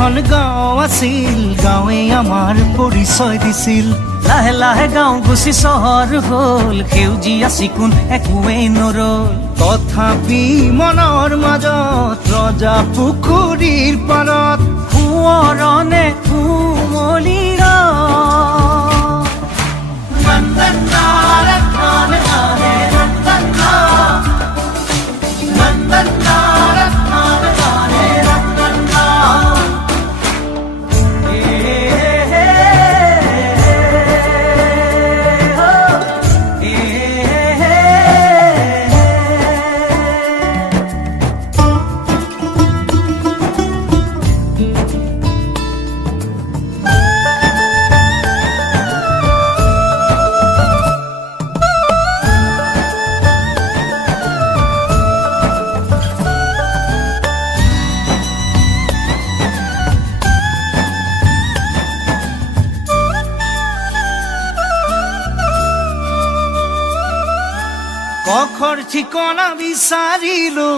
এখন গাঁও আছিল, গাঁৱে আমাৰ পৰিচয় দিছিল। লাহে লাহে গাঁও গুচি চহৰ হ'ল, সেউজীয়া চিকুণ একোৱেই নৰল। তথাপি মনৰ মাজত ৰজা পুখুৰীৰ পাৰত সোঁৱৰণে কোমলি কখৰ ঠিকনা বিচাৰিলো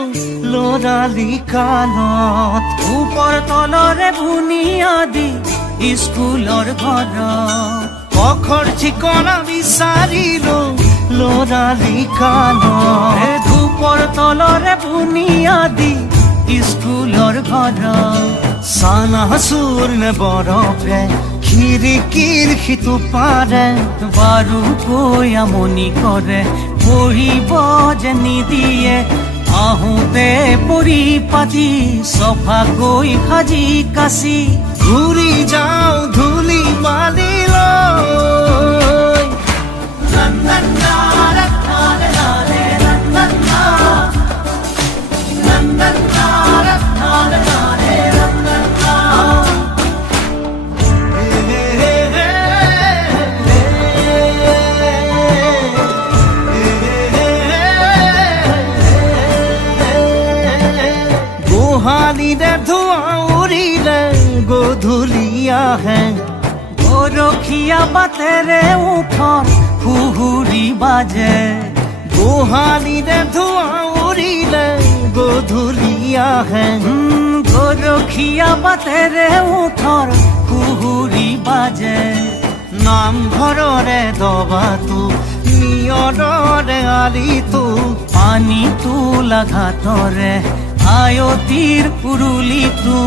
লৰালি কালত। ওপৰ তলৰে বুনিয়াদী স্কুলৰ ঘৰত। কখৰ ঠিকনা বিচাৰিলো লৰালি কালত। ধূপৰ তলৰে বুনিয়াদী স্কুলৰ ঘৰত। চানাচুৰ নে বৰফে খিৰিকীৰ সিটো পাৰে বাৰু কৈ আমনি কৰে, পঢ়িব যে নিদিয়ে। আহোঁতে পৰিপাতি চফাকৈ সাজি কাচি ঘূৰি যাওঁ ধূলি বালি লৈ। গোহালিৰে ধোঁৱা উৰিলে গধূলি আহে। গৰখীয়া বাটেৰে ওঠৰ সুহুৰি বাজে। গোহালিৰে ধোঁৱা উৰিলে গধূলি আহে। গৰখীয়া বাটেৰে ওঠৰ সুহুৰি বাজে। নামঘৰৰে দবাটো নিয়ৰৰে আলিটো পানীটো লাঘাটৰে আয়তীৰ উৰুলিটো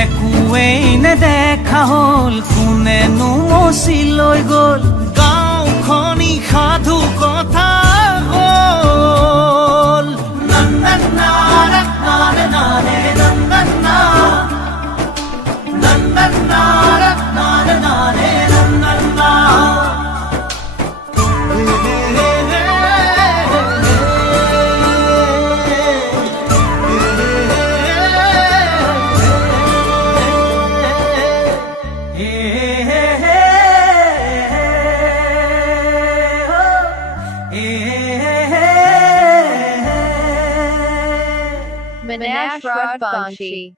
একোৱেই নেদেখা হ'ল, কোনেনো মচি লৈ গ'ল। গাঁওখনি সাধু কথা হ'ল। Manash Radvanshi